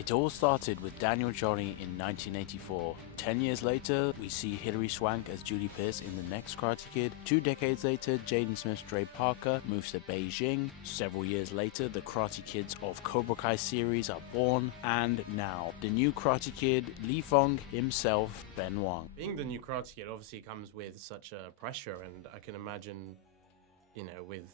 It all started with Daniel joining in 1984. 10 years later, we see Hilary Swank as Julie Pierce in the next Karate Kid. 2 decades later, Jaden Smith's Dre Parker moves to Beijing. Several years later, the Karate Kids of Cobra Kai series are born. And now, the new Karate Kid, Li Fong himself, Ben Wang. Being the new Karate Kid obviously comes with such a pressure, and I can imagine, with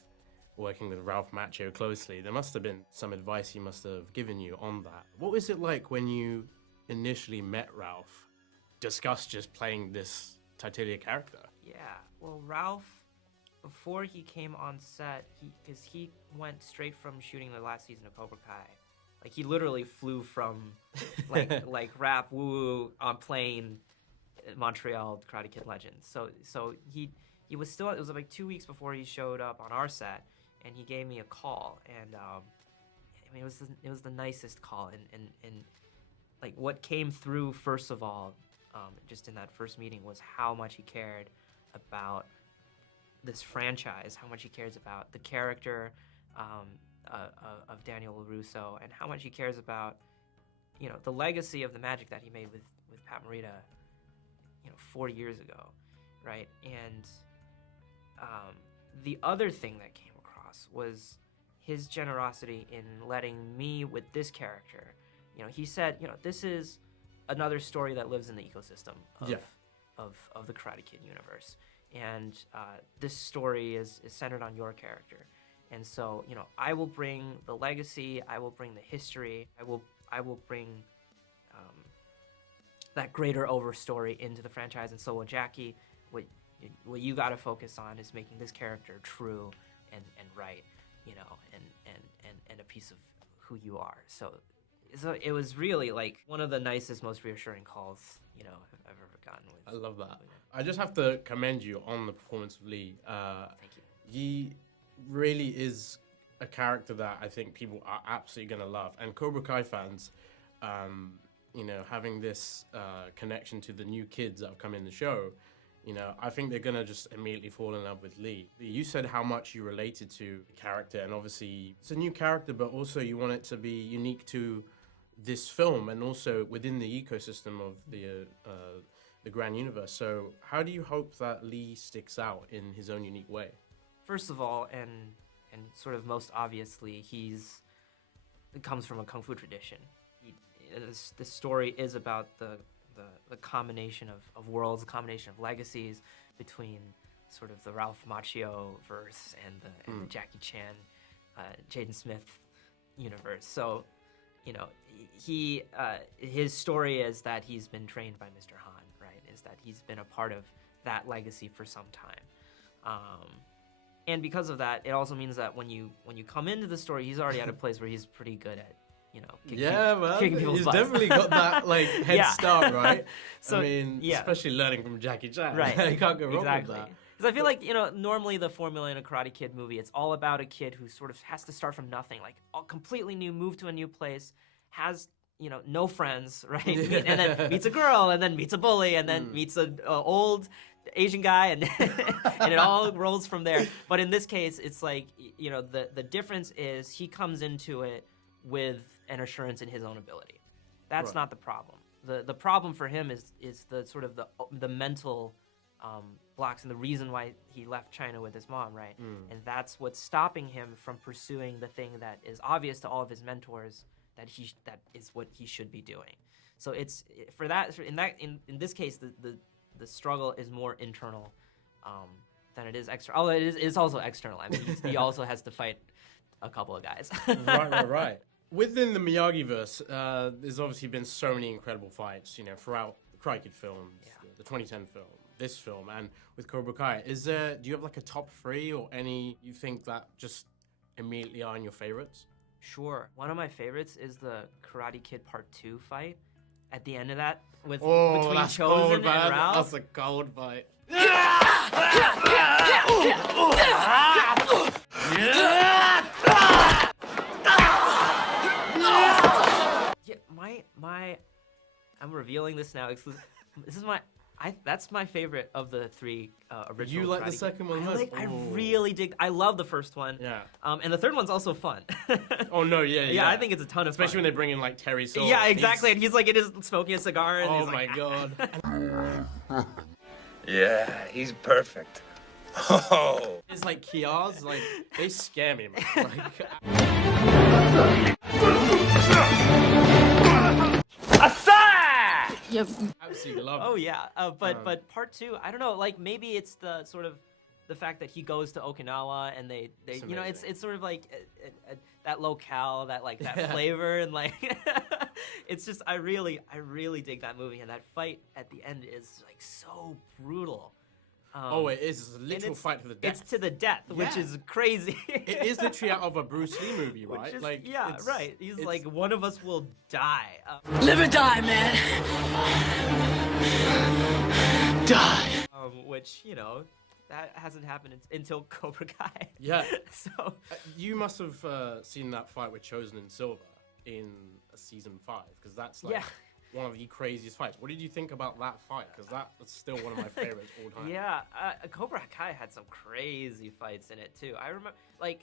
working with Ralph Macchio closely, there must have been some advice he must have given you on that. What was it like when you initially met Ralph, discussed just playing this Titania character? Yeah, well, Ralph, before he came on set, because he went straight from shooting the last season of Cobra Kai. Like, he literally flew from, like rap, woo, on plane, Montreal, Karate Kid Legends. So he was still, it was like 2 weeks before he showed up on our set, and he gave me a call, and it was the nicest call, and like what came through first of all, just in that first meeting, was how much he cared about this franchise, how much he cares about the character of Daniel LaRusso, and how much he cares about the legacy of the magic that he made with Pat Morita 4 years ago, right? And the other thing that came across was his generosity in letting me with this character. He said, this is another story that lives in the ecosystem of the Karate Kid universe, and this story is centered on your character. And so, I will bring the legacy, I will bring the history, I will bring that greater over story into the franchise, and so will Jackie. What you got to focus on is making this character true and right, and a piece of who you are. So it was really like one of the nicest, most reassuring calls I've ever gotten with. I love that. I just have to commend you on the performance of Lee. Thank you. He really is a character that I think people are absolutely gonna love, and Cobra Kai fans, having this connection to the new kids that have come in the show. I think they're gonna just immediately fall in love with Lee. You said how much you related to the character, and obviously it's a new character, but also you want it to be unique to this film and also within the ecosystem of the grand universe. So how do you hope that Lee sticks out in his own unique way? First of all, and sort of most obviously, it comes from a kung fu tradition. This story is about the combination of worlds, the combination of legacies between sort of the Ralph Macchio verse and the Jackie Chan, Jaden Smith universe. So, his story is that he's been trained by Mr. Han, right? Is that he's been a part of that legacy for some time. And because of that, it also means that when you come into the story, he's already at a place where he's pretty good at kicking people's he's butts. definitely got that head start, right? So, especially learning from Jackie Chan. Right. You can't go wrong exactly. with that. Because I feel like, normally the formula in a Karate Kid movie, it's all about a kid who sort of has to start from nothing, like all completely new, move to a new place, has, no friends, right? And then meets a girl, and then meets a bully, and then meets an old Asian guy, and and it all rolls from there. But in this case, it's like, the difference is he comes into it with an assurance in his own ability. That's not the problem. The problem for him is the sort of the mental blocks and the reason why he left China with his mom, right? And that's what's stopping him from pursuing the thing that is obvious to all of his mentors that is what he should be doing. So it's for that in this case the struggle is more internal than it is external. Although it's also external. I mean, he also has to fight a couple of guys. Right. Within the Miyagi-verse, there's obviously been so many incredible fights, throughout the Karate Kid films, the 2010 film, this film, and with Cobra Kai. Do you have like a top 3 or any you think that just immediately are in your favorites? Sure. One of my favorites is the Karate Kid Part 2 fight. At the end of that, between that's Chosen cold, and man. Ralph. That's a cold fight. I'm revealing this now. This is my That's my favorite of the three original. You like the Karate Kid. second one most? I really dig. I love the first one. Yeah. And the third one's also fun. Oh no, yeah. Yeah, I think it's a ton of fun. Especially when they bring in like Terry Silver. Yeah, exactly. And he's like, it is smoking a cigar. And Oh he's my like, god. Yeah, he's perfect. Oh. It's like Kiars, like they scare me, man. Yep. Absolutely love it. Oh yeah. But part two, I don't know. Like maybe it's the sort of the fact that he goes to Okinawa and they It's you know amazing. it's sort of like that locale, that like that flavor and like it's just I really dig that movie, and that fight at the end is like so brutal. Oh, it is. It's a literal it's- fight to the death. It's to the death, which Yeah. is crazy. It is literally out of a Bruce Lee movie, right? Which is- like, yeah, it's- right. He's it's- like, one of us will die. Live or die, man. Die. Which, you know, that hasn't happened until Cobra Kai. Yeah. So, You must have seen that fight with Chosen and Silver in season 5, because that's like Yeah. one of the craziest fights. What did you think about that fight? Because that's still one of my favorites all time. yeah, Cobra Kai had some crazy fights in it, too. I remember, like,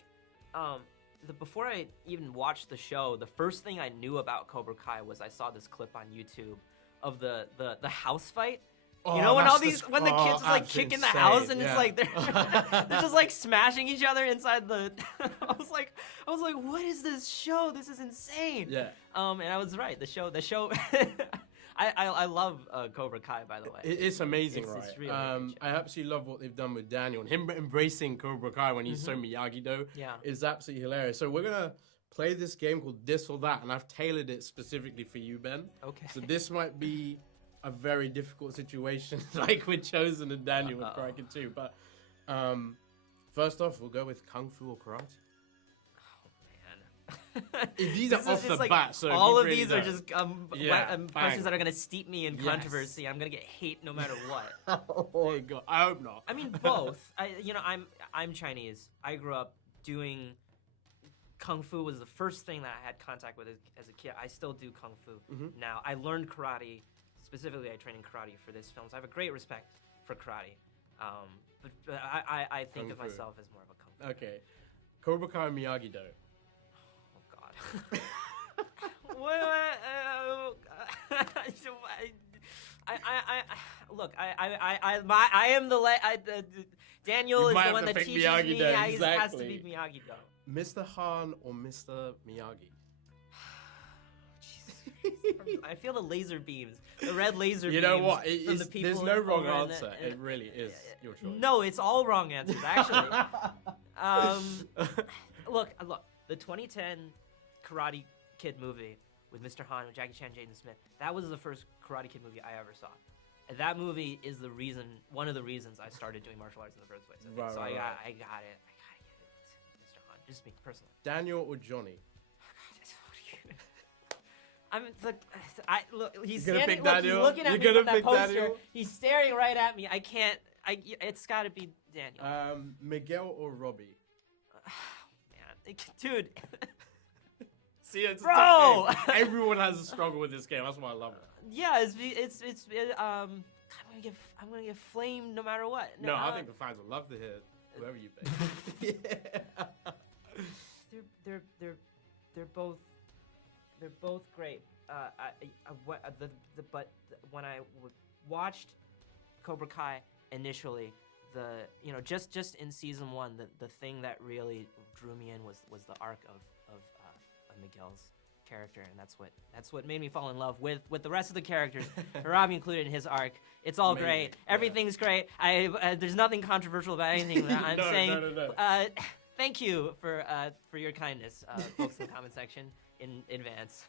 before I even watched the show, the first thing I knew about Cobra Kai was I saw this clip on YouTube of the house fight. Oh, You know when that's all these when the kids is like absolutely kicking the insane, house and yeah. it's like they're just like smashing each other inside the I was like what is this show? This is insane. Yeah. And I was right. The show I love Cobra Kai, by the way. It's amazing, It's right? really good I absolutely love what they've done with Daniel, and him embracing Cobra Kai when he's so Miyagi-Do. Yeah. Is absolutely hilarious. So we're gonna play this game called This or That, and I've tailored it specifically for you, Ben. Okay. So this might be a very difficult situation, like with Chosen and Daniel with Karate Kid 2. But first off, we'll go with Kung Fu or Karate. Man. These This are is off the just like, bat, so all you of really these are don't. just Yeah, questions bang. that are gonna steep me in Yes. controversy. I'm gonna get hate no matter what. Oh my god, I hope not. I mean, both. I'm Chinese. I grew up doing Kung Fu. Was the first thing that I had contact with as a kid. I still do Kung Fu now. I learned karate. Specifically, I train in karate for this film, so I have a great respect for karate. But I think Kung of Fu. myself as more of a Kung Fu. Okay, Cobra Kai Miyagi-Do. Oh God. Look, I am the Daniel You is might the have one to that pick teaches Miyagi-Do, me. It has to exactly. be Miyagi-Do. Mr. Han or Mr. Miyagi? I feel the laser beams, the red laser beams. You know what? from the people There's no wrong over in the- answer. It really is your choice. No, it's all wrong answers, actually. Look, the 2010 Karate Kid movie with Mr. Han and Jackie Chan, Jaden Smith, that was the first Karate Kid movie I ever saw. And that movie is one of the reasons I started doing martial arts in the first place. Okay? Right, So right, I got it. Mr. Han, just me, personally. Daniel or Johnny? Look, he's You're gonna standing. pick Look, he's Daniel? looking at You're me gonna from that pick poster. Daniel? He's staring right at me. I can't. It's got to be Daniel. Miguel or Robbie? Man, dude. See, it's a Bro! tough game. Everyone has a struggle with this game. That's why I love it. Yeah, I'm gonna get flamed no matter what. No, I think the fans would love to hear whoever you pick. they're both great. But when I watched Cobra Kai initially, just in season 1, the thing that really drew me in was the arc of Miguel's character, and that's what made me fall in love with the rest of the characters, Robbie included in his arc. It's all Amazing, great. Everything's great. There's nothing controversial about anything that I'm saying. No. Thank you for your kindness, folks in the comment section in advance.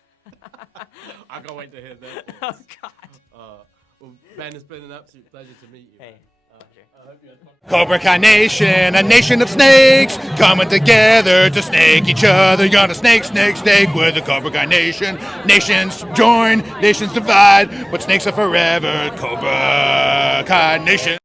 I can't wait to hear that. Oh God. Well, Ben, it's been an absolute pleasure to meet you. Hey. man. I hope you had fun. Cobra Kai Nation, a nation of snakes coming together to snake each other. You're gonna snake with the Cobra Kai Nation. Nations join, nations divide, but snakes are forever. Cobra Kai Nation.